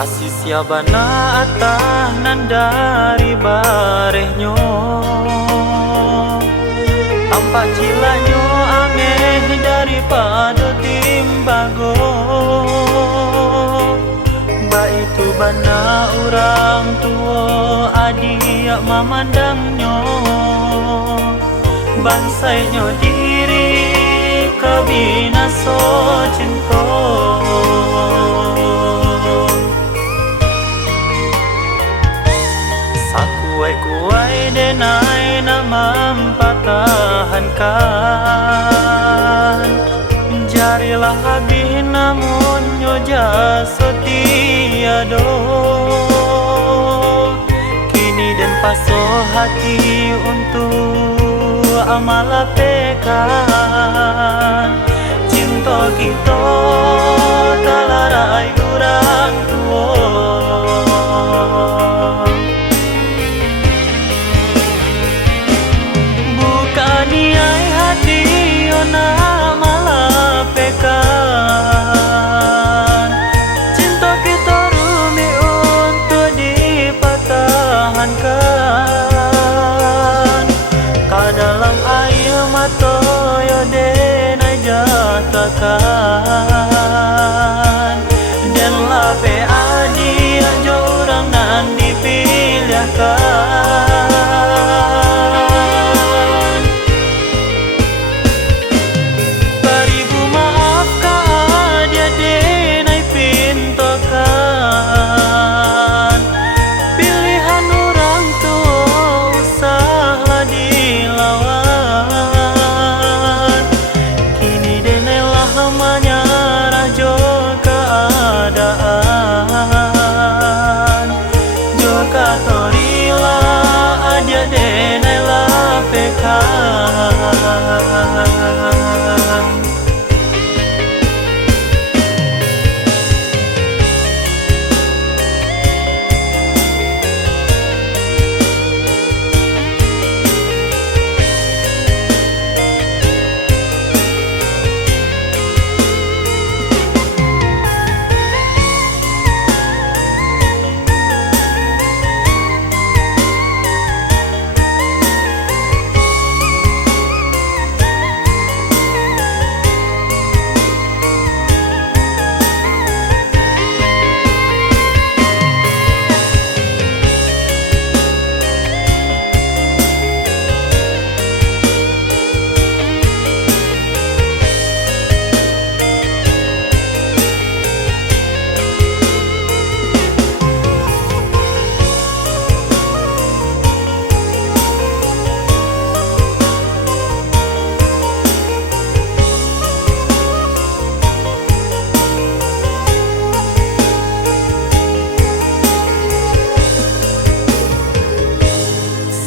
Asisya bana atah nan dari barehnyo, tampak cilanyo aneh daripada timbago. Baitu bana orang tua adik memandangnya, bansainya diri kabinaso cinta. Sakuai-kuai denai nama mempertahankan, jarilah habis namun nyoja setia do. Kini dan paso hati untuk amal pekan, cinta kita talarai orang tua. Niai hati ona malah pekan, cinta kita rumit untuk dipertahankan. Kadalam air mata yo denai jatakan, dan lape adik jo orang nan dipilihkan.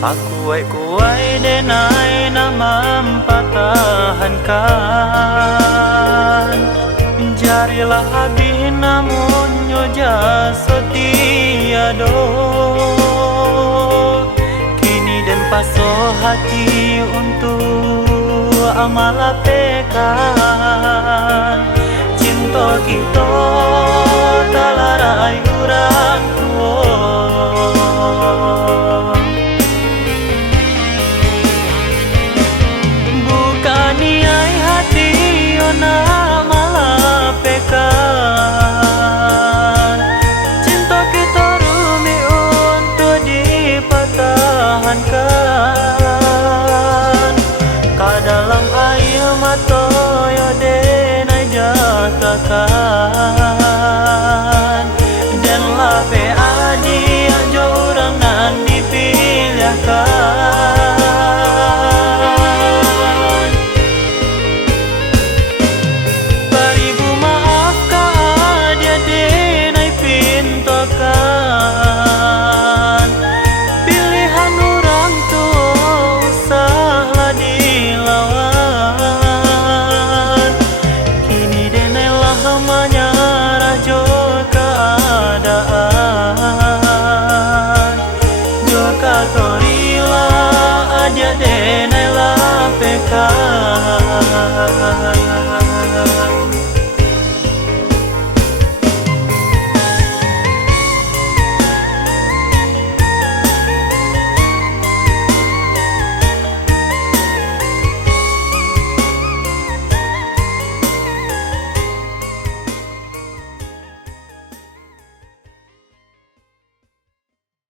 Sakuai-kuai denai nama mempertahankan, jarilah habis namun nyoja setia do. Kini dan paso hati untuk amal pekan, cinta kita talarai orang tua. Niai hati ona malah pekan, cinta kita rumit untuk dipertahankan. Kadalam air mata yo denai jatakan, dan lape adik jo orang nan dipilihkan. Pilihan orang tua usahlah dilawan. Kini denailah menyerah jo keadaan, jo katorilah aja denailah pekan.